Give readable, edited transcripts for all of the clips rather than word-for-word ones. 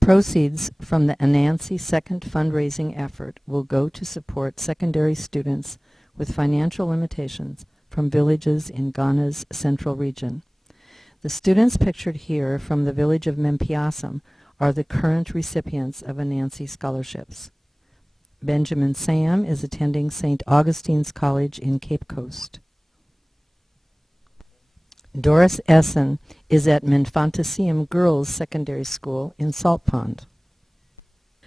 Proceeds from the Anansi second fundraising effort will go to support secondary students with financial limitations from villages in Ghana's central region. The students pictured here from the village of Mempiasam are the current recipients of Anansi scholarships. Benjamin Sam is attending St. Augustine's College in Cape Coast. Doris Essen is at Menfantasium Girls Secondary School in Salt Pond.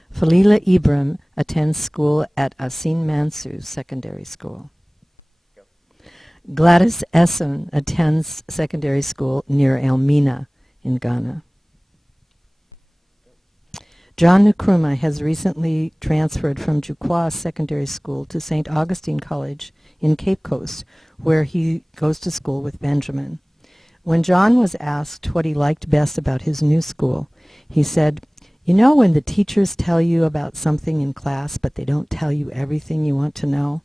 Falila Ibrahim attends school at Asin Mansu Secondary School. Gladys Essen attends secondary school near Elmina in Ghana. John Nkrumah has recently transferred from Juqua Secondary School to St. Augustine College in Cape Coast, where he goes to school with Benjamin. When John was asked what he liked best about his new school, he said, "You know when the teachers tell you about something in class, but they don't tell you everything you want to know?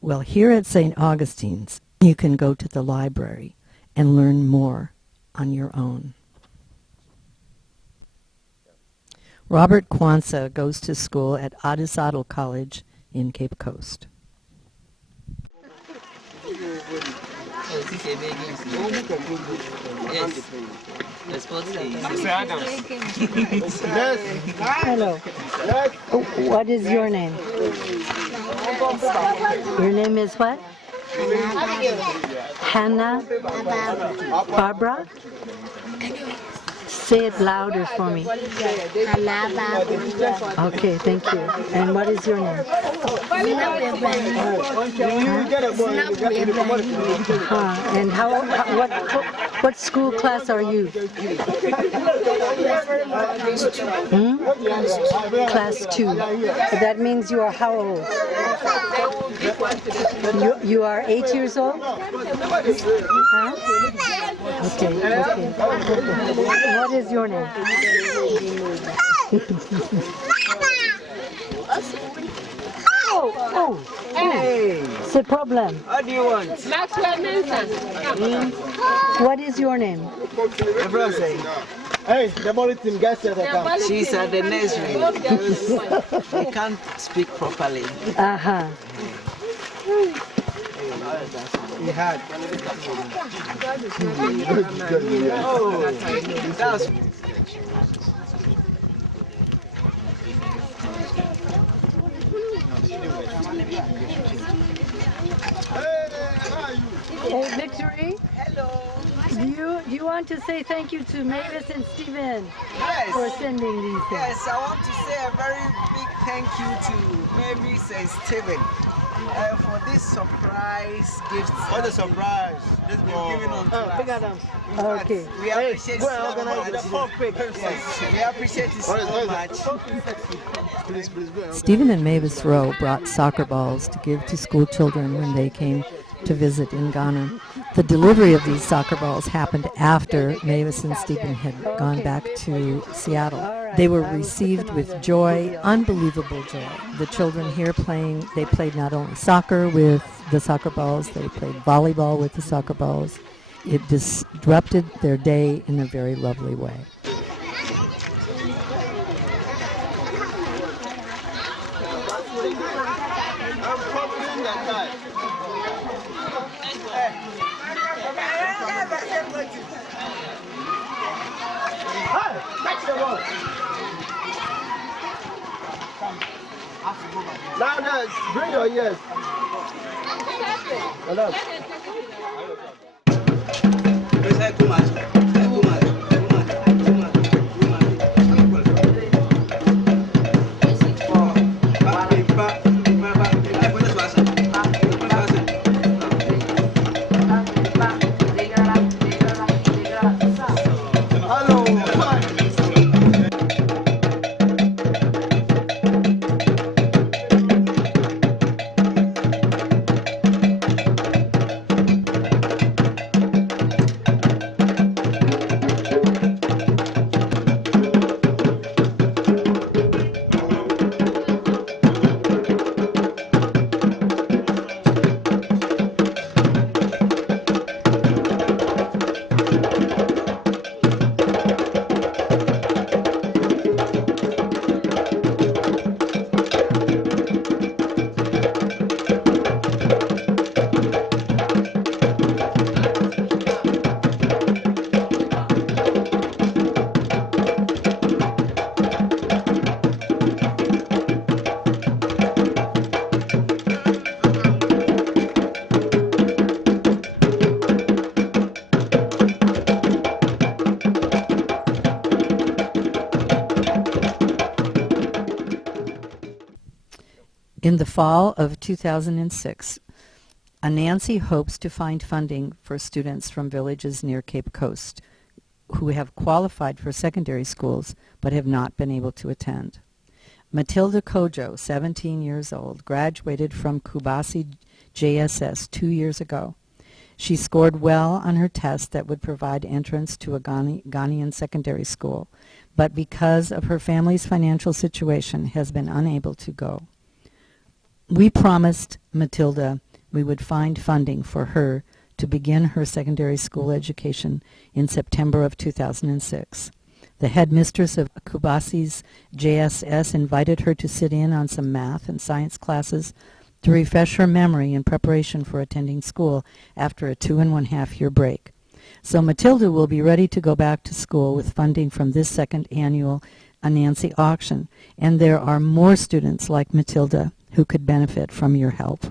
Well, here at St. Augustine's, you can go to the library and learn more on your own." Robert Kwanzaa goes to school at Addis Adel College in Cape Coast. Hello. What is your name? Your name is what? Hannah Barbara? Say it louder for me. Okay, thank you. And what is your name? And what school class are you? Class 2. That means you are how old? You are 8 years old? Huh? Okay. What is your name? Hey! C'est problème. What do you want? What is your name? Hey, the bulletin guys said that. She's at the nursery. They can't speak properly. Uh-huh. He had. Oh, that's... Hey, Victory, Hello. do you want to say thank you to Mavis and Stephen Yes. for sending these things? Yes, I want to say a very big thank you to Mavis and Steven for this surprise gift. What a surprise. Let's They've given on to us. Big Adams. In fact, Okay. we appreciate Go it and so organize much. the pop quick. Yes, we appreciate it so much. Please, go and Stephen and Mavis Rowe brought soccer balls to give to school children when they came to visit in Ghana. The delivery of these soccer balls happened after Mavis and Stephen had gone back to Seattle. They were received with joy, unbelievable joy. The children here they played not only soccer with the soccer balls, they played volleyball with the soccer balls. It disrupted their day in a very lovely way. Now, bring your ears. In the fall of 2006, Anansi hopes to find funding for students from villages near Cape Coast who have qualified for secondary schools but have not been able to attend. Matilda Kojo, 17 years old, graduated from Kubasi JSS 2 years ago. She scored well on her test that would provide entrance to a Ghanaian secondary school, but because of her family's financial situation has been unable to go. We promised Matilda we would find funding for her to begin her secondary school education in September of 2006. The headmistress of Kubasi's JSS invited her to sit in on some math and science classes to refresh her memory in preparation for attending school after a 2.5-year break. So Matilda will be ready to go back to school with funding from this second annual Anansi auction, and there are more students like Matilda who could benefit from your help.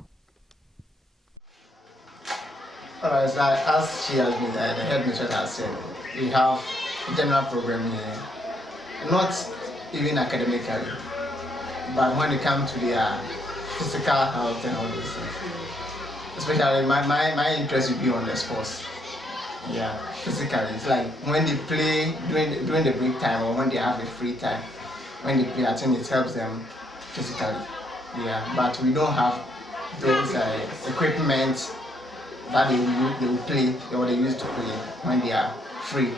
Alright, so as she has been, the headmistress has said, we have a general program here, not even academically, but when it comes to their physical health and all those things. Especially my interest would be on the sports. Yeah, physically. It's like when they play during the break time or when they have a free time. When they play, I think it helps them physically. Yeah, but we don't have those equipment that they will play or they used to play when they are free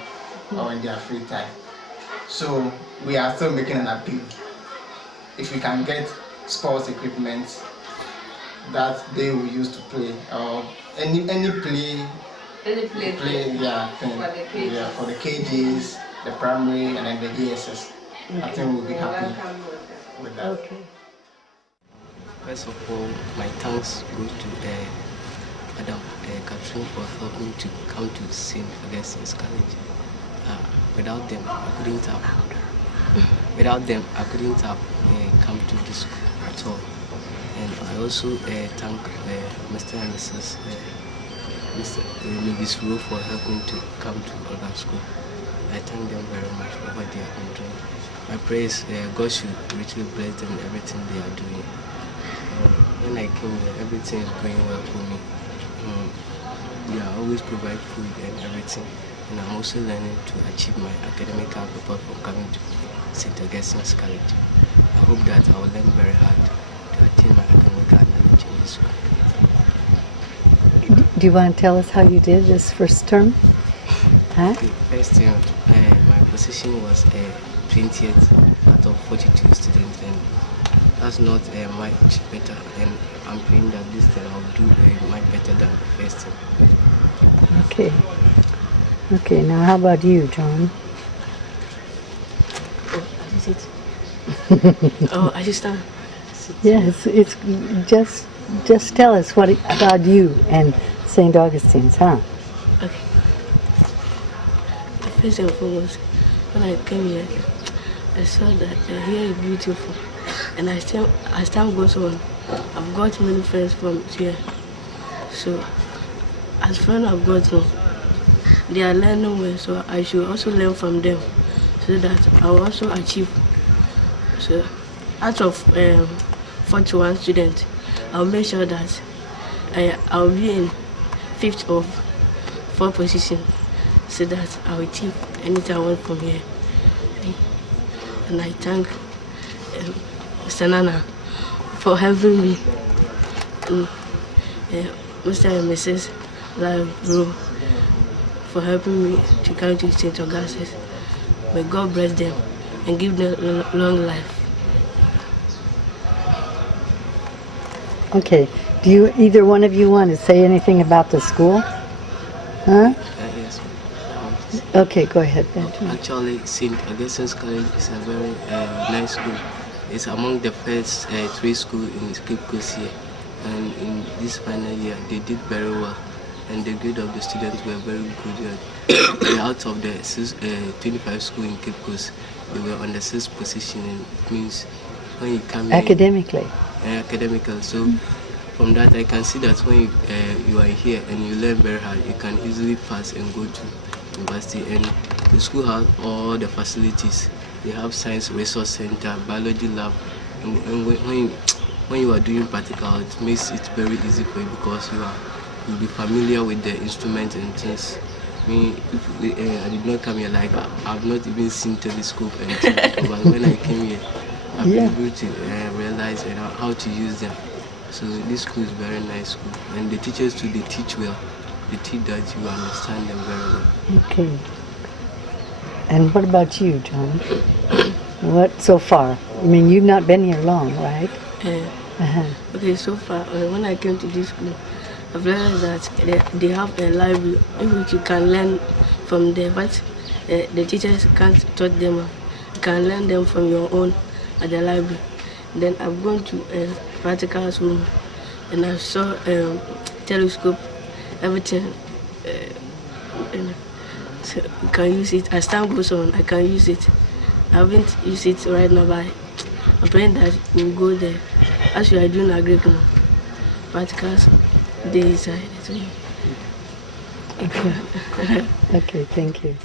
or when they are free time. So we are still making an appeal. If we can get sports equipment that they will use to play or any play yeah, thing, yeah, for the KGs, the primary and then the ESS. Okay. I think we'll be happy with that. Okay. First of all, my thanks go to Madam Catherine for helping to come to St. Augustine's College. Without them, I couldn't have come to this school at all. And I also thank Mr. and Mrs. Lewis Rowe for helping to come to our school. I thank them very much for what they are doing. My prayer is God should richly bless them in everything they are doing. When I came here, everything is going well for me. They always provide food and everything. And I'm also learning to achieve my academic purpose from coming to St. Augustine's College. I hope that I will learn very hard to attain my academic knowledge in this school. Do you want to tell us how you did this first term? Huh? The first term, my position was 20th out of 42 students, and that's not much better. And I'm praying that this time I'll do much better than the first term. Okay. Okay, now how about you, John? Oh, I sit. Oh, I just stand. Yes, it's just tell us what about you and St. Augustine's, huh? Okay. First and foremost, when I came here, I saw that here is beautiful, and as time goes on, I've got many friends from here. So, as friends I've got now, they are learning well, so I should also learn from them, so that I will also achieve. So, out of 41 students, I'll make sure that I'll be in 5th of 4 position, so that I will achieve anything I want from here. And I thank Mr. Nana for helping me, and Mr. and Mrs. Bro for helping me to come to St. Augustine. May God bless them and give them long life. Okay. Do you either one of you want to say anything about the school? Huh? Yes. Okay, go ahead, Benjamin. Actually, St. Augustine's College is a very nice school. It's among the first 3 schools in Cape Coast here. And in this final year, they did very well. And the grade of the students were very good. And out of the 25 schools in Cape Coast, they were on the 6th position. And it means when you come academically. Academical. So from that, I can see that when you are here and you learn very hard, you can easily pass and go to university. And the school has all the facilities. They have science resource center, biology lab, and when you are doing practical, it makes it very easy for you because you'll be familiar with the instrument and things. Me, I did not come here like I've not even seen telescope and things. But when I came here, I've been able to realize how to use them. So this school is very nice school, and the teachers too, they teach well. They teach that you understand them very well. Okay. And what about you, John? What so far? I mean, you've not been here long, right? Okay, so far, when I came to this school, I've realized that they have a library in which you can learn from there, but the teachers can't taught them. You can learn them from your own at the library. Then I've gone to a practical room and I saw telescope, everything. So you can use it. As time goes on, I can use it. I haven't used it right now, but I'm praying that we'll go there. As you are doing agric now, practicals, they decide to you. Okay, thank you.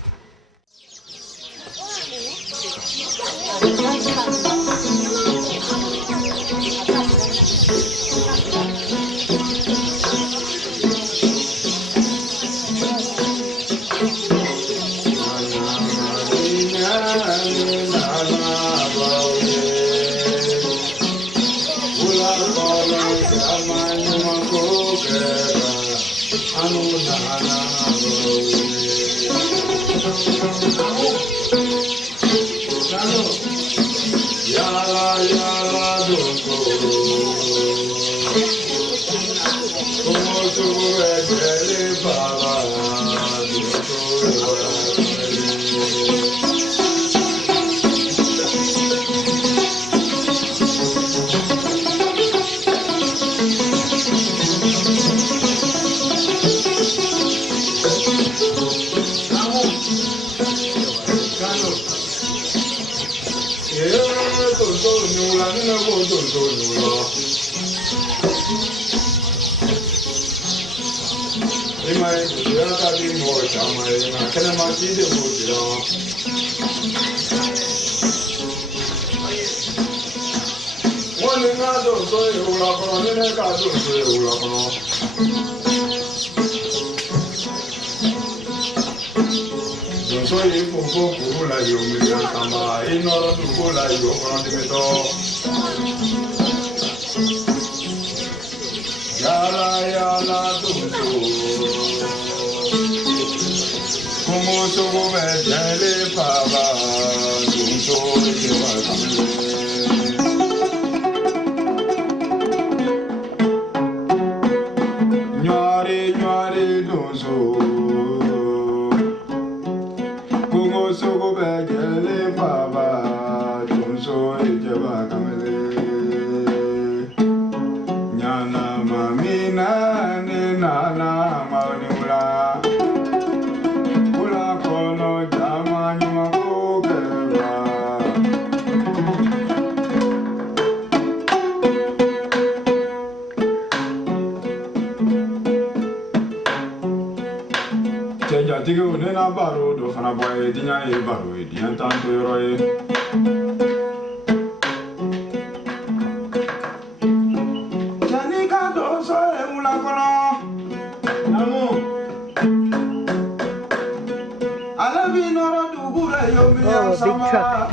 Oh, a big truck.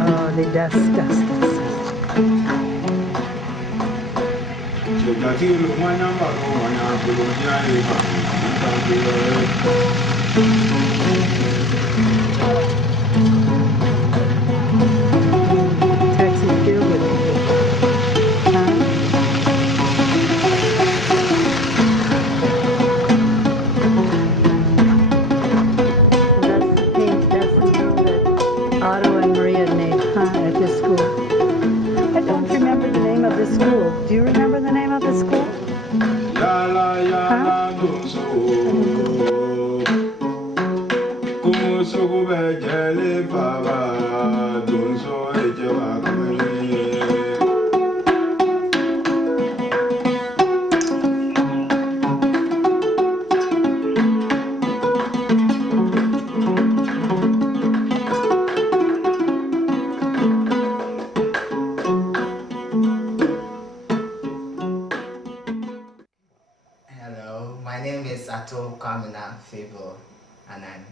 Oh, the dust. Taxi filled with people. That's the meal that Otto and Maria made at this school. I don't remember the name of the school. Do you remember the name of the school? Ato Kwamina Fable Anan,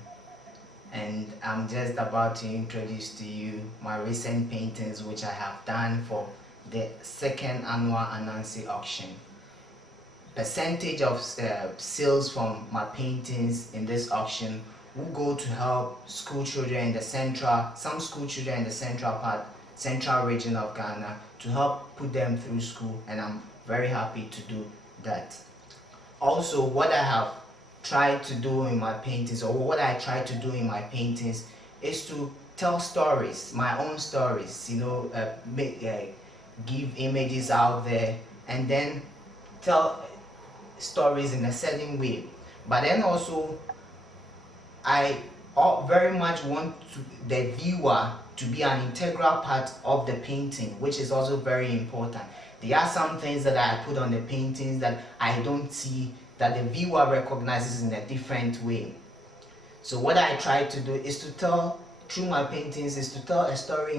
and I'm just about to introduce to you my recent paintings which I have done for the second annual Anansi auction. Percentage of sales from my paintings in this auction will go to help school children in the some school children in the central region of Ghana, to help put them through school, and I'm very happy to do that. Also, what I have tried to do in my paintings, or what I try to do in my paintings, is to tell stories, my own stories, give images out there, and then tell stories in a certain way. But then also, I very much want the viewer to be an integral part of the painting, which is also very important. There are some things that I put on the paintings that I don't see, that the viewer recognizes in a different way. So what I try to do is to tell, through my paintings, is to tell a story,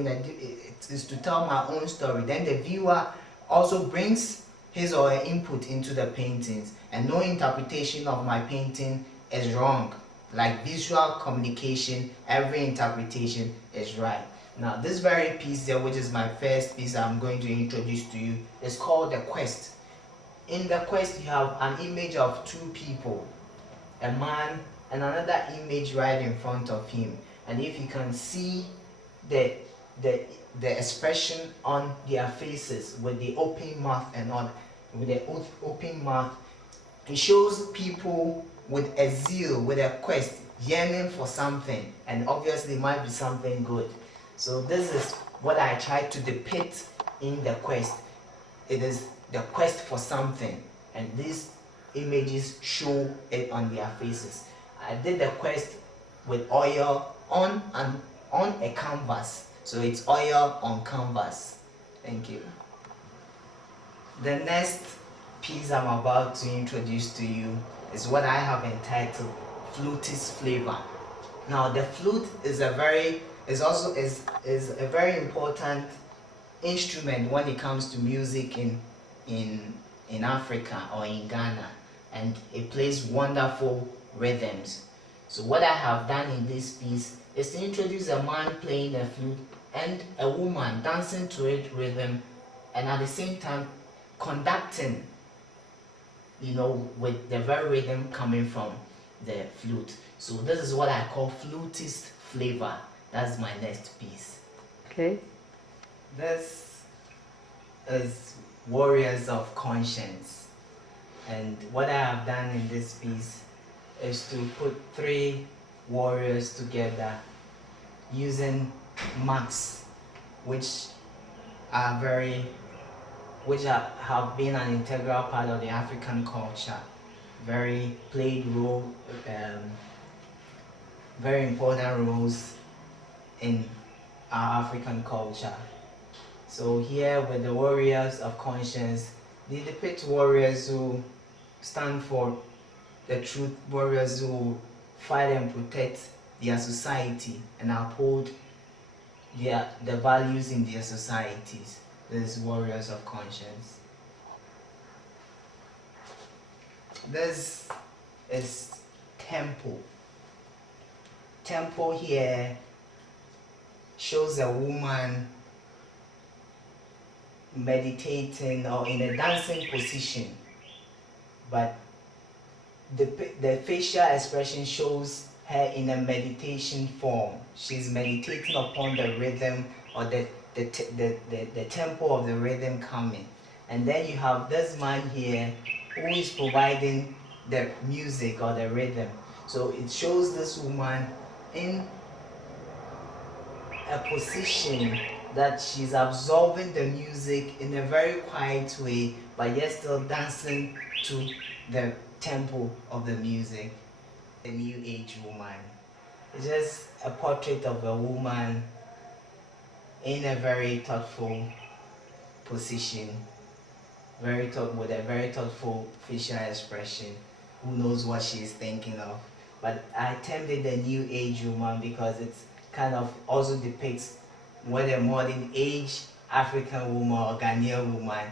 is to tell my own story. Then the viewer also brings his or her input into the paintings, and no interpretation of my painting is wrong. Like visual communication, every interpretation is right. Now this very piece there, which is my first piece I'm going to introduce to you, is called The Quest. In The Quest, you have an image of two people, a man and another image right in front of him. And if you can see the expression on their faces with the open mouth and on with the open mouth, it shows people with a zeal, with a quest, yearning for something, and obviously it might be something good. So this is what I try to depict in The Quest. It is the quest for something, and these images show it on their faces. I did the quest with oil on a canvas, so it's oil on canvas. Thank you. The next piece I'm about to introduce to you is what I have entitled Flute's Flavor. Now the flute is a very important instrument when it comes to music in Africa or in Ghana, and it plays wonderful rhythms. So what I have done in this piece is to introduce a man playing the flute and a woman dancing to it rhythm, and at the same time conducting, with the very rhythm coming from the flute. So this is what I call Flute's Flavor. That's my next piece. Okay. This is Warriors of Conscience, and what I have done in this piece is to put three warriors together using marks which have been an integral part of the African culture, very important roles in our African culture. So here with the Warriors of Conscience, they depict warriors who stand for the truth, warriors who fight and protect their society and uphold the values in their societies. These Warriors of Conscience. This is Temple. Temple here shows a woman meditating or in a dancing position, but the facial expression shows her in a meditation form. She's meditating upon the rhythm, or the tempo of the rhythm coming. And then you have this man here who is providing the music or the rhythm. So it shows this woman in a position that she's absorbing the music in a very quiet way, but yet still dancing to the tempo of the music. A new age woman. It's just a portrait of a woman in a very thoughtful position, with a very thoughtful facial expression. Who knows what she is thinking of? But I termed it the new age woman because it kind of also depicts what a modern age African woman or Ghanaian woman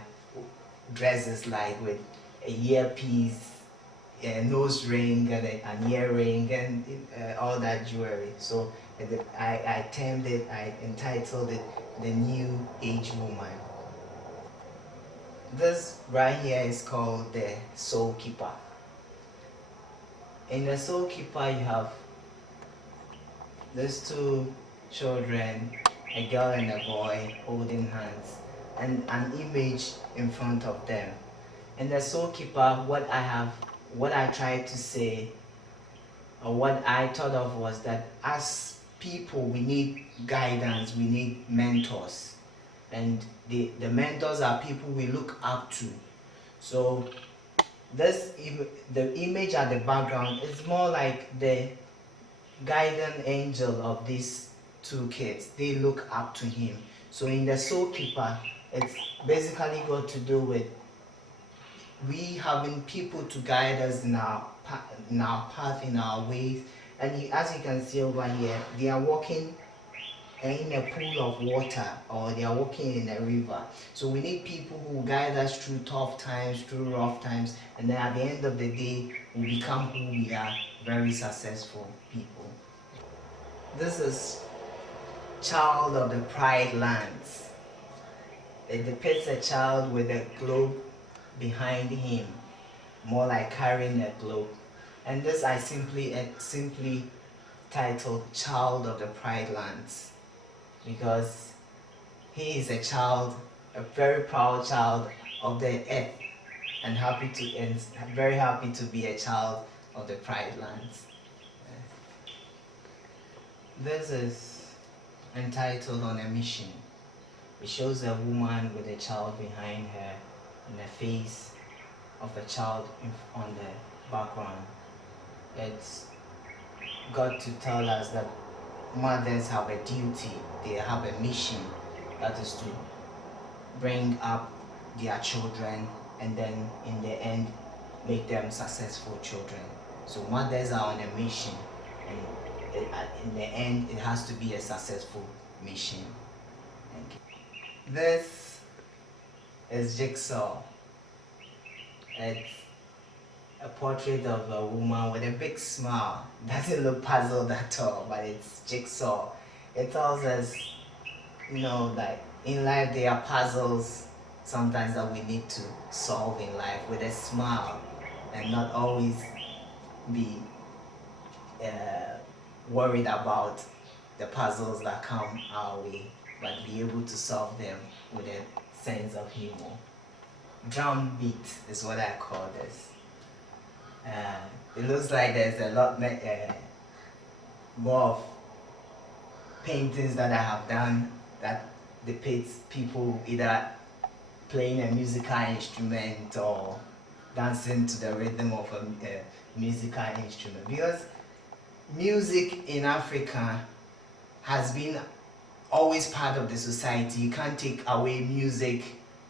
dresses like, with a earpiece a nose ring and an earring and all that jewelry. So I termed it, I entitled it The New Age Woman. This right here is called the Soul Keeper. In the Soul Keeper, you have these two children, a girl and a boy, holding hands, and an image in front of them. In the Soul Keeper, what I tried to say, or what I thought of, was that as people, we need guidance, we need mentors, and the mentors are people we look up to. So the image at the background is more like the guardian angel of these two kids. They look up to him. So in the Soul Keeper, it's basically got to do with we having people to guide us in our path, in our ways. And as you can see over here, they are walking in a pool of water, or they are walking in a river. So we need people who guide us through tough times, through rough times, and then at the end of the day, we become who we are, very successful people. This is Child of the Pride Lands. It depicts a child with a globe behind him, more like carrying a globe. And this I simply titled Child of the Pride Lands, because he is a child, a very proud child of the earth, and very happy to be a child of the Pride Lands. This is entitled On a Mission. It shows a woman with a child behind her and the face of a child on the background. It's got to tell us that mothers have a duty, they have a mission, that is to bring up their children and then in the end make them successful children. So mothers are on a mission, and in the end it has to be a successful mission. Thank you. This is Jigsaw. It's a portrait of a woman with a big smile. Doesn't look puzzled at all, but it's Jigsaw. It tells us, that in life there are puzzles sometimes that we need to solve in life with a smile, and not always be worried about the puzzles that come our way, but be able to solve them with a sense of humor. Drum beat is what I call this. It looks like there's a lot more of paintings that I have done that depicts people either playing a musical instrument or dancing to the rhythm of a musical instrument. Because music in Africa has been always part of the society. You can't take away music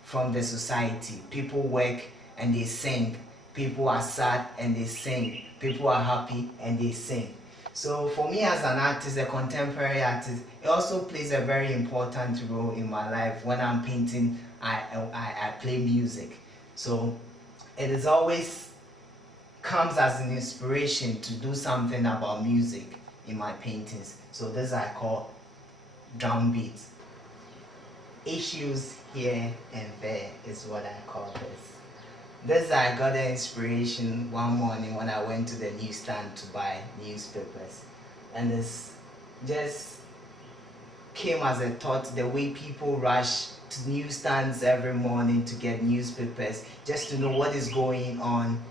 from the society. People work and they sing. People are sad and they sing. People are happy and they sing. So for me as an artist, a contemporary artist, it also plays a very important role in my life. When I'm painting, I play music. So it is always comes as an inspiration to do something about music in my paintings. So this I call drum beats. Issues here and there is what I call this. This I got the inspiration one morning when I went to the newsstand to buy newspapers, and this just came as a thought, the way people rush to newsstands every morning to get newspapers just to know what is going on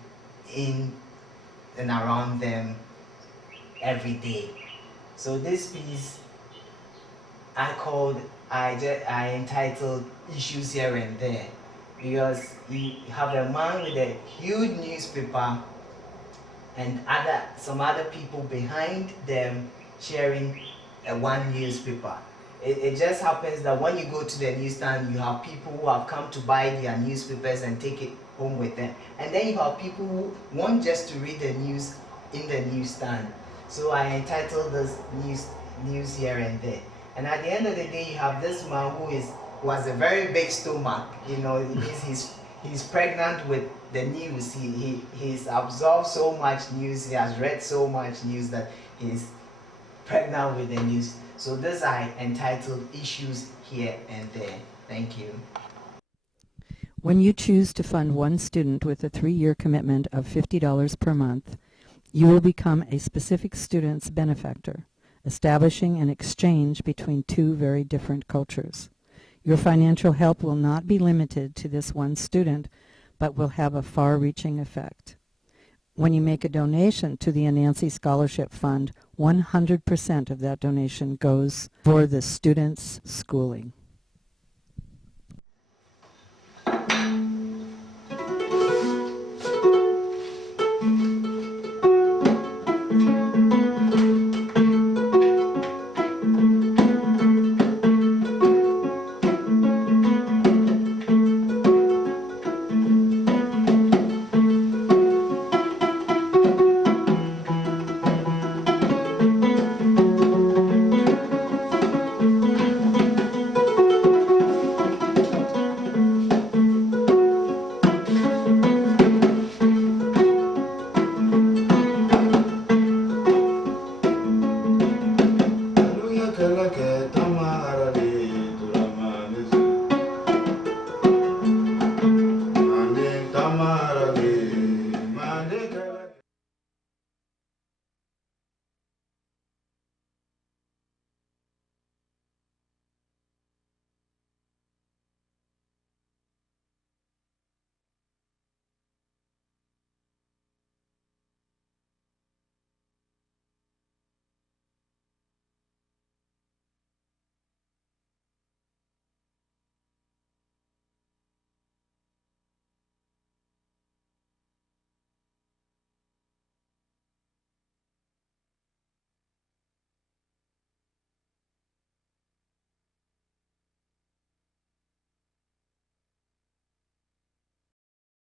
in and around them every day. So this piece I entitled Issues Here and There, because you have a man with a huge newspaper and some other people behind them sharing one newspaper. It just happens that when you go to the newsstand, you have people who have come to buy their newspapers and take it home with them. And then you have people who want just to read the news in the newsstand. So I entitled this news Here and There. And at the end of the day, you have this man who has a very big stomach. It means he's pregnant with the news. He's absorbed so much news. He has read so much news that he's pregnant with the news. So this I entitled Issues Here and There. Thank you. When you choose to fund one student with a 3-year commitment of $50 per month, you will become a specific student's benefactor, establishing an exchange between two very different cultures. Your financial help will not be limited to this one student, but will have a far-reaching effect. When you make a donation to the Anansi Scholarship Fund, 100% of that donation goes for the student's schooling.